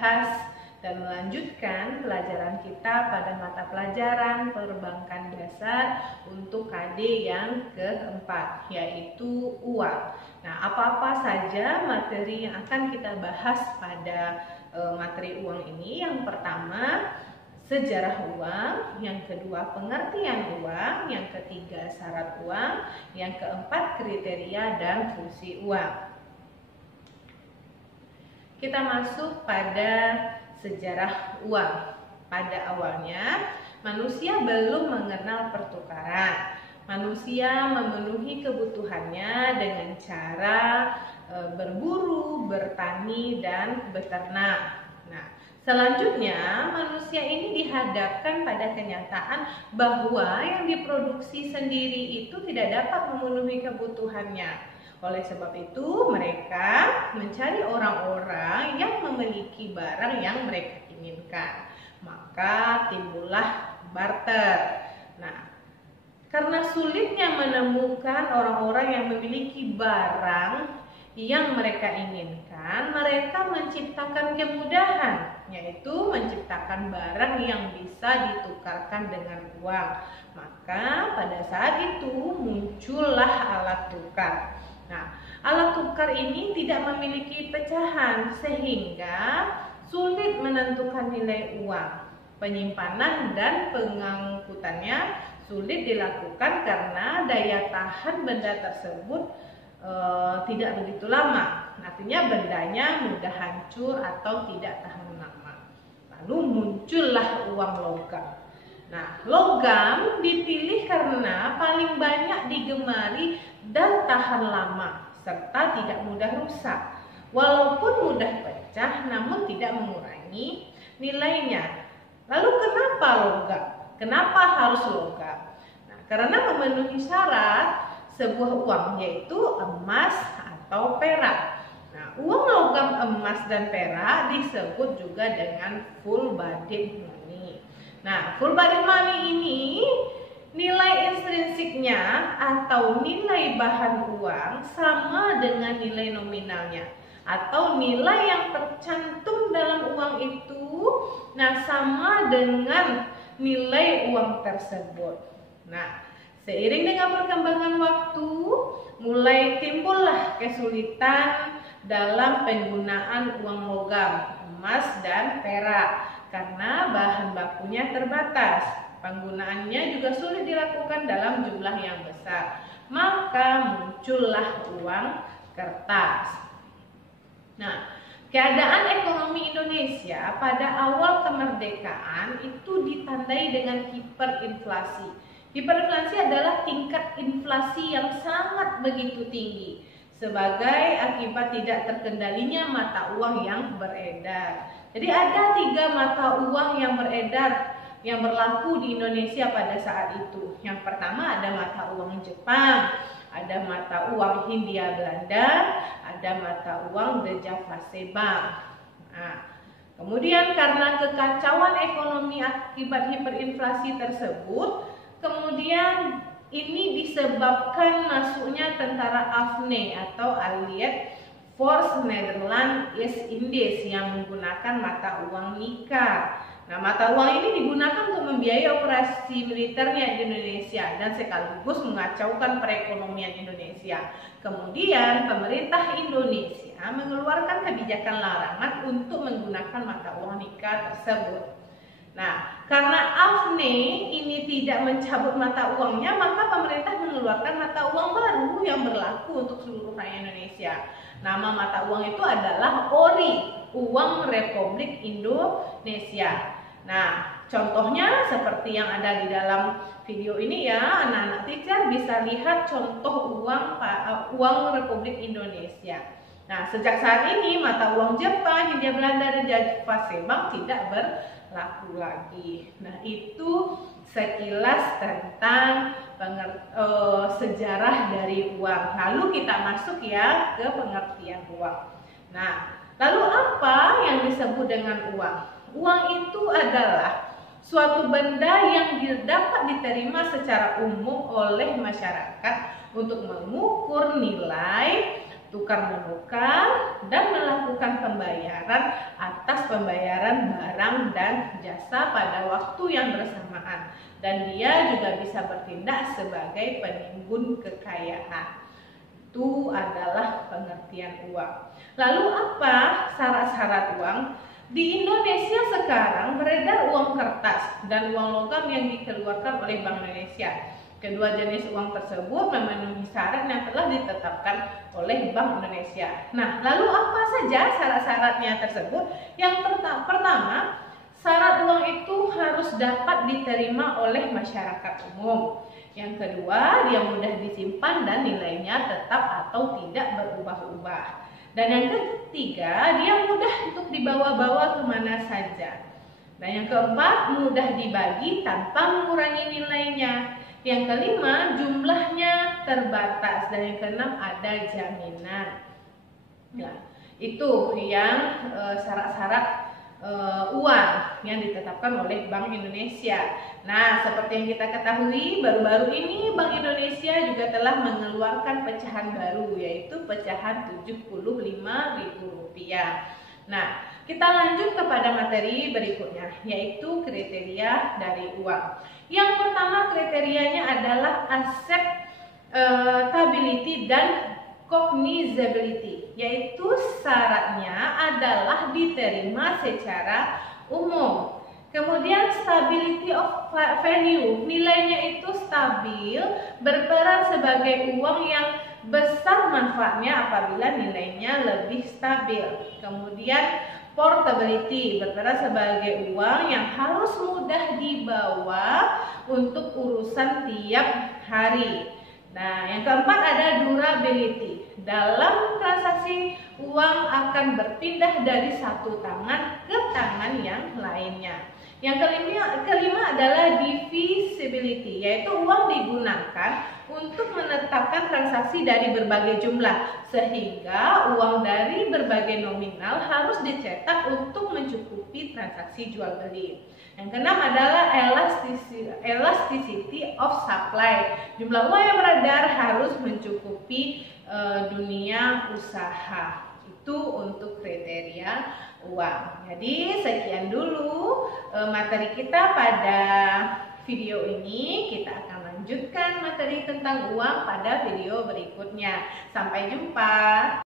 membahas dan melanjutkan pelajaran kita pada mata pelajaran perbankan dasar untuk KD yang keempat, yaitu uang. Nah, apa-apa saja materi yang akan kita bahas pada materi uang ini? Yang pertama, sejarah uang, yang kedua pengertian uang, yang ketiga syarat uang, yang keempat kriteria dan fungsi uang. Kita masuk pada sejarah uang. Pada awalnya, manusia belum mengenal pertukaran. Manusia memenuhi kebutuhannya dengan cara berburu, bertani, dan beternak. Nah, selanjutnya manusia ini dihadapkan pada kenyataan bahwa yang diproduksi sendiri itu tidak dapat memenuhi kebutuhannya. Oleh sebab itu, mereka mencari orang-orang yang memiliki barang yang mereka inginkan. Maka timbullah barter. Nah, karena sulitnya menemukan orang-orang yang memiliki barang yang mereka inginkan, mereka menciptakan kemudahan, yaitu menciptakan barang yang bisa ditukarkan dengan uang. Maka pada saat itu muncullah alat tukar. Nah, alat tukar ini tidak memiliki pecahan sehingga sulit menentukan nilai uang. Penyimpanan dan pengangkutannya sulit dilakukan karena daya tahan benda tersebut tidak begitu lama. Artinya bendanya mudah hancur atau tidak tahan lama. Lalu muncullah uang logam. Nah, logam dipilih karena paling banyak digemari dan tahan lama serta tidak mudah rusak. Walaupun mudah pecah namun tidak mengurangi nilainya. Lalu kenapa logam? Kenapa harus logam? Nah, karena memenuhi syarat sebuah uang, yaitu emas atau perak. Nah, uang logam emas dan perak disebut juga dengan full bodied money. Nah, full bodied money ini nilai intrinsiknya atau nilai bahan uang sama dengan nilai nominalnya, atau nilai yang tercantum dalam uang itu sama dengan nilai uang tersebut. Nah, seiring dengan perkembangan waktu, mulai timbullah kesulitan dalam penggunaan uang logam, emas dan perak karena bahan bakunya terbatas. Penggunaannya juga sulit dilakukan dalam jumlah yang besar. Maka muncullah uang kertas. Nah, keadaan ekonomi Indonesia pada awal kemerdekaan itu ditandai dengan hiperinflasi. Hiperinflasi adalah tingkat inflasi yang sangat begitu tinggi sebagai akibat tidak terkendalinya mata uang yang beredar. Jadi ada 3 mata uang yang beredar yang berlaku di Indonesia pada saat itu. Yang pertama ada mata uang Jepang, ada mata uang Hindia Belanda, ada mata uang The Javase Bank. Nah, kemudian karena kekacauan ekonomi akibat hiperinflasi tersebut, kemudian ini disebabkan masuknya tentara AFNE atau Allied Force Netherlands East Indies yang menggunakan mata uang NIKA. Nah, mata uang ini digunakan untuk membiayai operasi militernya di Indonesia dan sekaligus mengacaukan perekonomian Indonesia. Kemudian pemerintah Indonesia mengeluarkan kebijakan larangan untuk menggunakan mata uang NIKA tersebut. Nah, karena AFNE ini tidak mencabut mata uangnya, maka pemerintah mengeluarkan mata uang baru yang berlaku untuk seluruh rakyat Indonesia. Nama mata uang itu adalah ORI, Uang Republik Indonesia. Nah, contohnya seperti yang ada di dalam video ini ya, anak-anak teacher bisa lihat contoh uang Republik Indonesia. Nah, sejak saat ini mata uang Jepang, Hindia Belanda, dan Javase Bank tidak berlaku lagi. Nah, itu sekilas tentang sejarah dari uang. Lalu kita masuk ya ke pengertian uang. Nah, lalu apa yang disebut dengan uang? Uang itu adalah suatu benda yang dapat diterima secara umum oleh masyarakat untuk mengukur nilai tukar menukar, dan melakukan pembayaran atas pembayaran barang dan jasa pada waktu yang bersamaan. Dan dia juga bisa bertindak sebagai penimbun kekayaan. Itu adalah pengertian uang. Lalu apa syarat-syarat uang? Di Indonesia sekarang beredar uang kertas dan uang logam yang dikeluarkan oleh Bank Indonesia. Kedua jenis uang tersebut memenuhi syarat yang telah ditetapkan oleh Bank Indonesia. Nah, lalu apa saja syarat-syaratnya tersebut? Yang pertama, syarat uang itu harus dapat diterima oleh masyarakat umum. Yang kedua, dia mudah disimpan dan nilainya tetap atau tidak berubah-ubah. Dan yang ketiga, dia mudah untuk dibawa-bawa kemana saja. Dan yang keempat, mudah dibagi tanpa mengurangi nilainya. Yang kelima, jumlahnya terbatas. Dan yang keenam, ada jaminan. Nah, itu yang syarat-syarat uang yang ditetapkan oleh Bank Indonesia. Nah, seperti yang kita ketahui, baru-baru ini Bank Indonesia juga telah mengeluarkan pecahan baru, yaitu pecahan Rp75.000. Nah, kita lanjut kepada materi berikutnya, yaitu kriteria dari uang. Yang pertama kriterianya adalah acceptability dan cognizability, yaitu syaratnya adalah diterima secara umum. Kemudian stability of value, nilainya itu stabil, berperan sebagai uang yang besar manfaatnya apabila nilainya lebih stabil. Kemudian portability, berperan sebagai uang yang harus mudah dibawa untuk urusan tiap hari. Nah, yang keempat ada durability. Dalam transaksi, uang akan berpindah dari satu tangan ke tangan yang lainnya. Yang kelima adalah divisibility, yaitu uang digunakan untuk menetapkan transaksi dari berbagai jumlah, sehingga uang dari berbagai nominal harus dicetak untuk mencukupi transaksi jual beli. Yang keenam adalah elasticity of supply. Jumlah uang yang beredar harus mencukupi dunia usaha. Itu untuk kriteria uang. Jadi sekian dulu materi kita pada video ini. Kita akan lanjutkan materi tentang uang pada video berikutnya. Sampai jumpa.